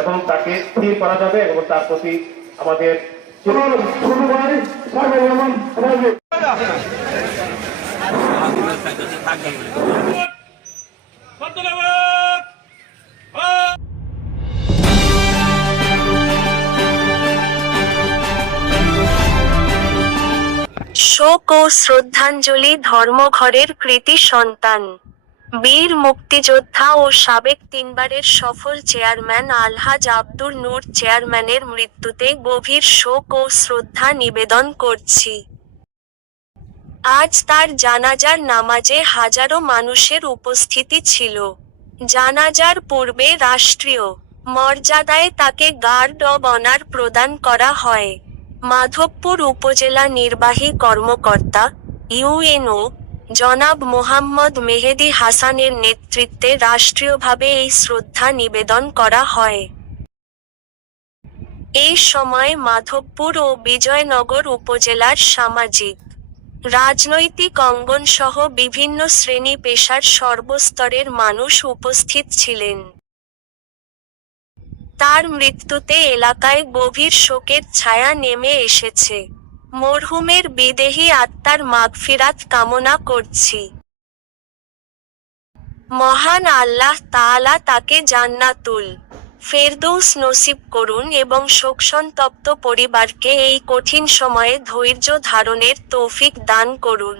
এবং তাকে স্থির করা যাবে এবং তার প্রতি আমাদের শোক ও শ্রদ্ধাঞ্জলি ধর্মঘরের কৃতি সন্তান, বীর মুক্তিযোদ্ধা ও সাবেক তিনবারের সফল চেয়ারম্যান আলহাজ আব্দুর নূর চেয়ারম্যানের মৃত্যুতে গভীর শোক ও শ্রদ্ধা নিবেদন করছি। আজ তার জানাজার নামাজে হাজারো মানুষের উপস্থিতি ছিল। জানাজার পূর্বে রাষ্ট্রীয় মর্যাদায় তাকে গার্ড অব অনার প্রদান করা হয়। মাধবপুর উপজেলা নির্বাহী কর্মকর্তা, ইউএনও, জনাব মোহাম্মদ মেহেদী হাসানের নেতৃত্বে রাষ্ট্রীয়ভাবে এই শ্রদ্ধা নিবেদন করা হয়। এই সময় মাধবপুর ও বিজয়নগর উপজেলার সামাজিক, রাজনৈতিক অঙ্গন সহ বিভিন্ন শ্রেণী পেশার সর্বস্তরের মানুষ উপস্থিত ছিলেন। তার মৃত্যুতে এলাকায় গভীর শোকের ছায়া নেমে এসেছে। মরহুমের বিদেহী আত্মার মাগফিরাত কামনা করছি। মহান আল্লাহ তাআলা তাকে জান্নাতুল ফেরদৌস নসিব করুন এবং শোকসন্তপ্ত পরিবারকে এই কঠিন সময়ে ধৈর্য ধারণের তৌফিক দান করুন।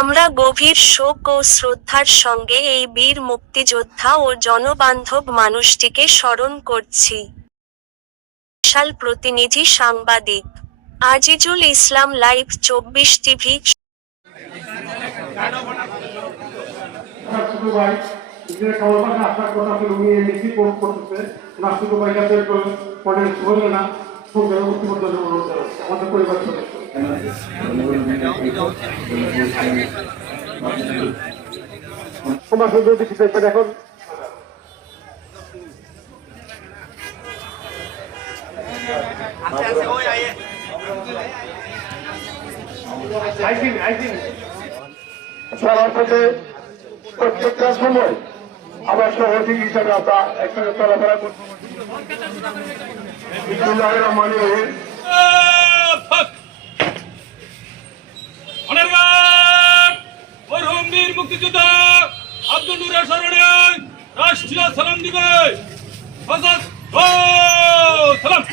আমরা গভীর শোক ও শ্রদ্ধার সঙ্গে এই বীর মুক্তিযোদ্ধা ও জনবান্ধব মানুষটিকে স্মরণ করছি। বিশাল প্রতিনিধি সাংবাদিক আজিজুল ইসলাম, লাইভ 24 টিভি। এখন প্রত্যেকটা সময় আবার সহযোগী হিসাবে আমরা একসঙ্গে চলাফেরা করছি। বীর মুক্তিযোদ্ধা আব্দুল নূরের স্মরণে রাষ্ট্রীয় সালাম দিবে। সালাম।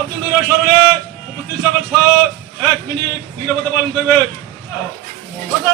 আব্দুল নূরের স্মরণে উপস্থিত সকল সহ 1 মিনিট নীরবতা পালন করবে। আমরা